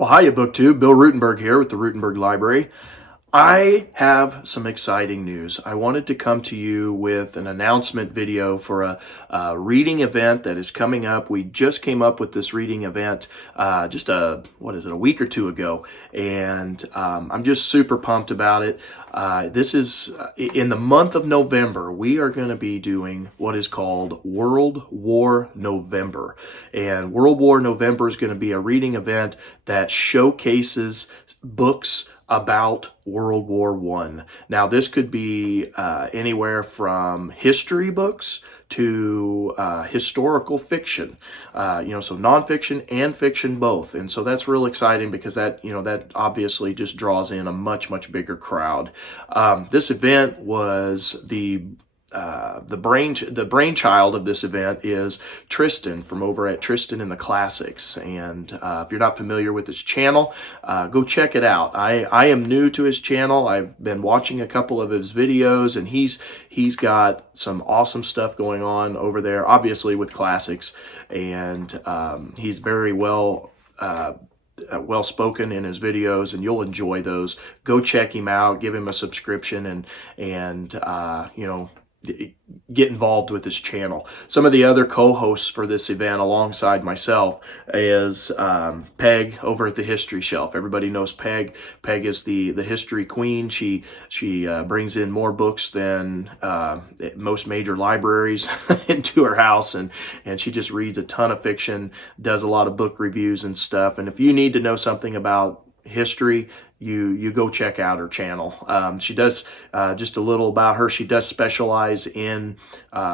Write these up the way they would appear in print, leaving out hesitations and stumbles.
Well, hiya, BookTube. Bill Ruttenberg here with the Ruttenberg Library. I have some exciting news. I wanted to come to you with an announcement video for a reading event that is coming up. We just came up with this reading event a week or two ago, and I'm just super pumped about it. This is in the month of November. We are going to be doing what is called World War November, and World War November is going to be a reading event that showcases books about World War I. Now, this could be anywhere from history books to historical fiction, so nonfiction and fiction both. And so that's real exciting because that obviously just draws in a much, much bigger crowd. This event was the brainchild of this event is Tristan from over at Tristan and the Classics. And if you're not familiar with his channel, go check it out. I am new to his channel. I've been watching a couple of his videos, and he's got some awesome stuff going on over there, obviously with classics, and he's very well spoken in his videos, and you'll enjoy those. Go check him out, give him a subscription, and get involved with his channel. Some of the other co-hosts for this event alongside myself is Peg over at the History Shelf. Everybody knows Peg. Peg is the history queen. She brings in more books than most major libraries into her house, and she just reads a ton of fiction, does a lot of book reviews and stuff. And if you need to know something about history, you go check out her channel. She does, just a little about her, she does specialize in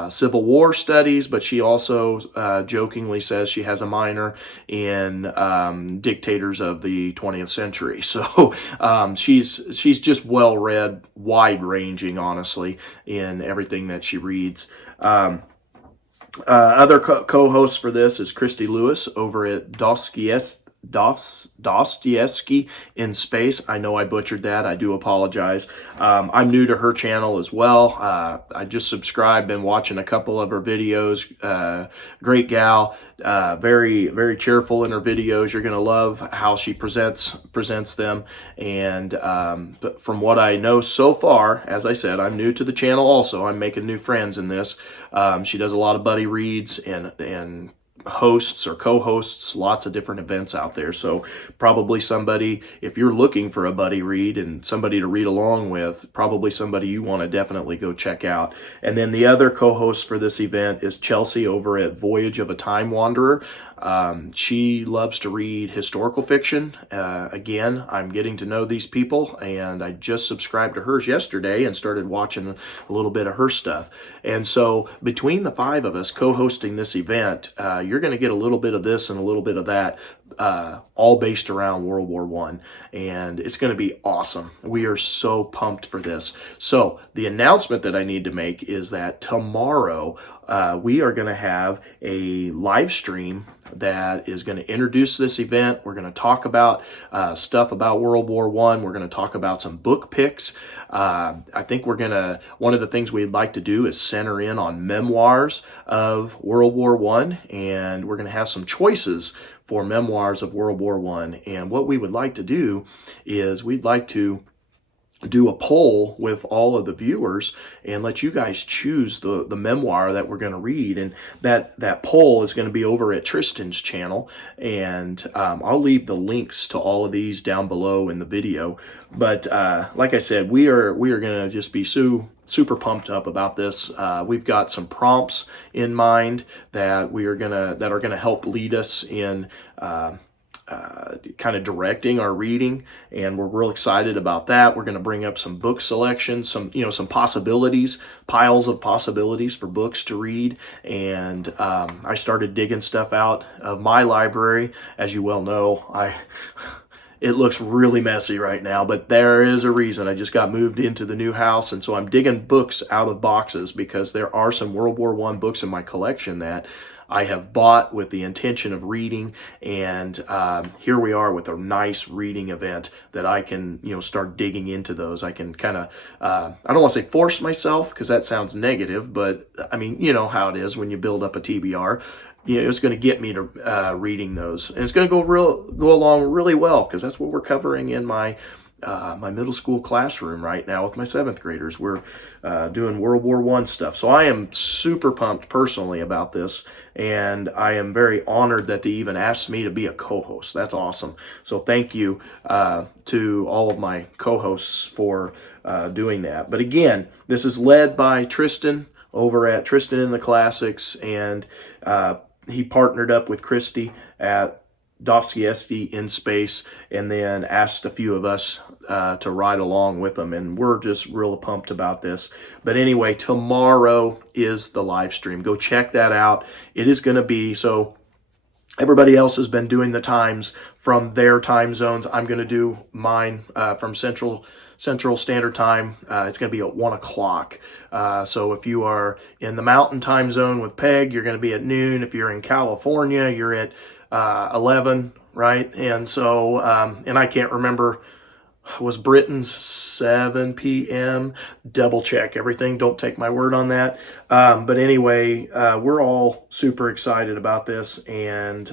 Civil War studies, but she also jokingly says she has a minor in dictators of the 20th century. So she's just well-read, wide-ranging, honestly, in everything that she reads. Other co-hosts for this is Christy Lewis over at Dostoevsky in Space. I know I butchered that. I do apologize. I'm new to her channel as well. I just subscribed, been watching a couple of her videos. Great gal, very, very cheerful in her videos. You're going to love how she presents them. And but from what I know so far, as I said, I'm new to the channel also. I'm making new friends in this. She does a lot of buddy reads and hosts or co-hosts lots of different events out there. So probably somebody, if you're looking for a buddy read and somebody to read along with, probably somebody you want to definitely go check out. And then the other co-host for this event is Chelsea over at Voyage of a Time Wanderer. She loves to read historical fiction. Again, I'm getting to know these people, and I just subscribed to hers yesterday and started watching a little bit of her stuff. And so between the five of us co-hosting this event, you're going to get a little bit of this and a little bit of that, all based around World War I, and it's going to be awesome. We are so pumped for this. So the announcement that I need to make is that tomorrow we are going to have a live stream that is going to introduce this event. We're going to talk about stuff about World War I. We're going to talk about some book picks. I think one of the things we'd like to do is center in on memoirs of World War I, and we're going to have some choices for memoirs of World War I. And what we would like to do is we'd like to do a poll with all of the viewers and let you guys choose the memoir that we're going to read. And that poll is going to be over at Tristan's channel. And I'll leave the links to all of these down below in the video. But like I said, we are going to just be super pumped up about this. We've got some prompts in mind that are gonna help lead us in kind of directing our reading, and we're real excited about that. We're going to bring up some book selections, some possibilities, piles of possibilities for books to read. And I started digging stuff out of my library. As you well know, it looks really messy right now, but there is a reason. I just got moved into the new house, and so I'm digging books out of boxes because there are some World War I books in my collection that I have bought with the intention of reading, and here we are with a nice reading event that I can, start digging into those. I can kind of, I don't want to say force myself because that sounds negative, but I mean, you know how it is when you build up a TBR. it's going to get me to reading those, and it's going to go along really well, because that's what we're covering in my my middle school classroom right now with my 7th graders. We're doing World War I stuff. So I am super pumped personally about this, and I am very honored that they even asked me to be a co-host. That's awesome. So thank you to all of my co-hosts for doing that. But again, this is led by Tristan over at Tristan in the Classics, and he partnered up with Christy at Dostoevsky in Space, and then asked a few of us to ride along with them, and we're just real pumped about this. But anyway, tomorrow is the live stream. Go check that out. It is going to be, so everybody else has been doing the times from their time zones. I'm going to do mine from Central Standard Time. It's going to be at 1 o'clock. So if you are in the Mountain Time Zone with Peg, you're going to be at noon. If you're in California, you're at 11, right? And so, and I can't remember, was Britain's 7 p.m.? Double check everything. Don't take my word on that. But anyway, we're all super excited about this. And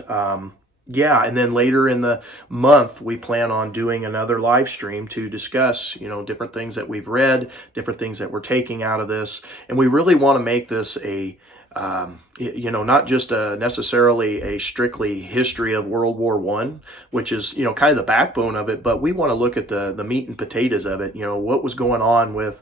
yeah, and then later in the month, we plan on doing another live stream to discuss, different things that we've read, different things that we're taking out of this. And we really want to make this a not just necessarily a strictly history of World War I, which is, kind of the backbone of it, but we want to look at the meat and potatoes of it, what was going on with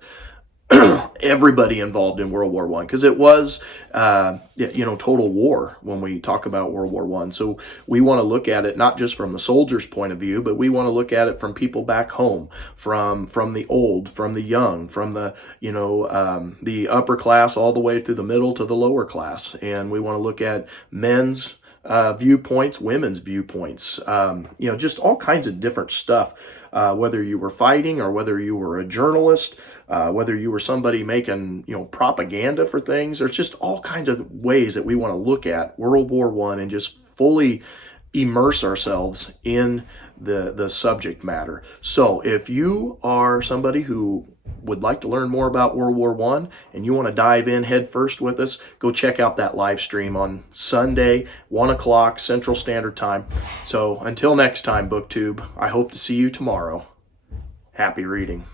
everybody involved in World War I, because it was, total war when we talk about World War I. So we want to look at it not just from the soldier's point of view, but we want to look at it from people back home, from the old, from the young, from the, the upper class all the way through the middle to the lower class. And we want to look at men's viewpoints, women's viewpoints, just all kinds of different stuff, whether you were fighting or whether you were a journalist, whether you were somebody making, propaganda for things. There's just all kinds of ways that we want to look at World War I and just fully immerse ourselves in the subject matter. So if you are somebody who would like to learn more about World War I and you want to dive in head first with us, go check out that live stream on Sunday, 1 o'clock Central Standard Time. So until next time, BookTube, I hope to see you tomorrow. Happy reading.